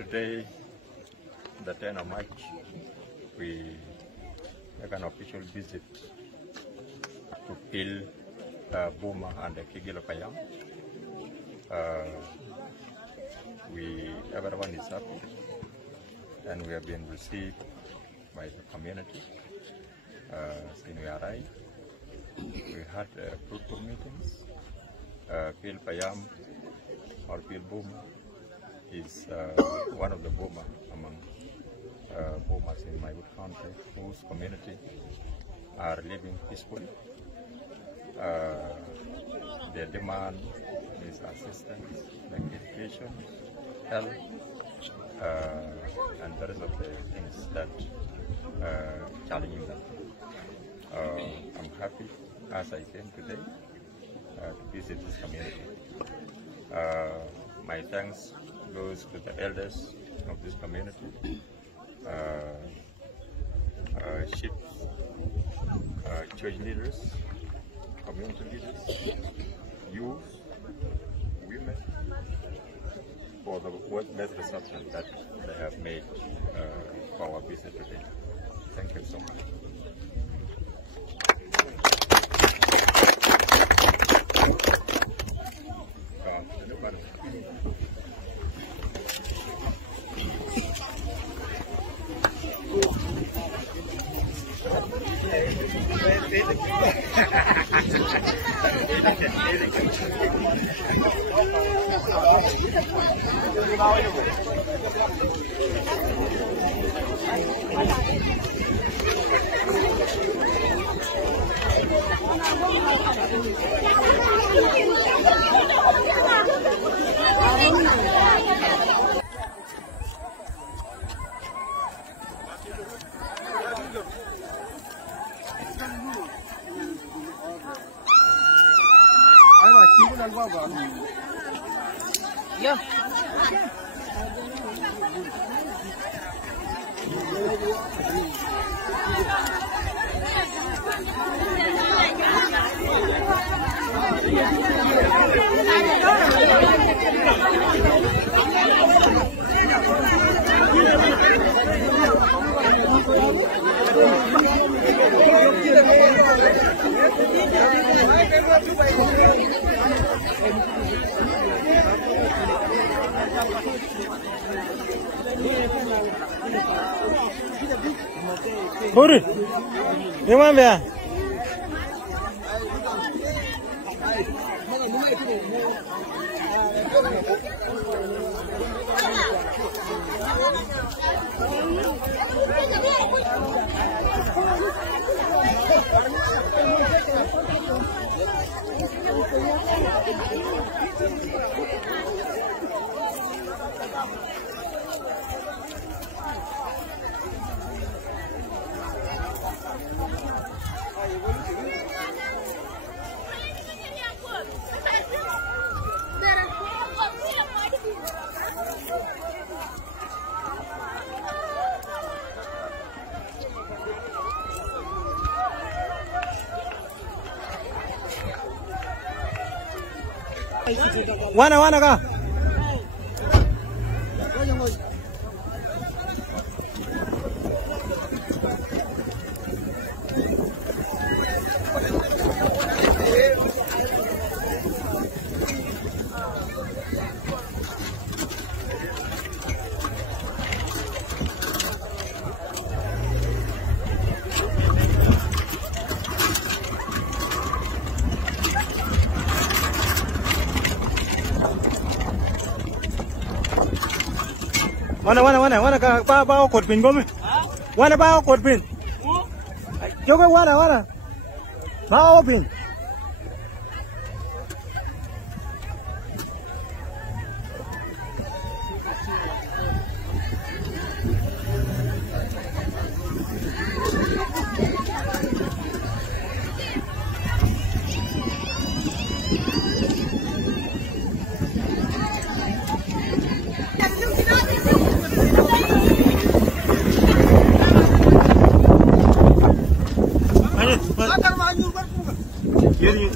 Today, the 10th of March, we make an official visit to Phil Boma and Phil Payam. Everyone is happy, and we have been received by the community since we arrived. We had fruitful meetings. Phil Payam or Phil Boma is one of the Boma among Bomas in maiwut country, whose community are living peacefully. Their demand is assistance, like education, health, and the rest of the things that challenging them. I'm happy as I came today to visit this community. My thanks goes to the elders of this community, chiefs, church leaders, community leaders, youth, women, for the work-based reception that they have made for our visit today. Thank you so much. Yeah. Hurry! Come on, man. Wana ka. Wana ka ba kot pin gome. Wana ba kot pin. Jogo wana. Ba pin. Ini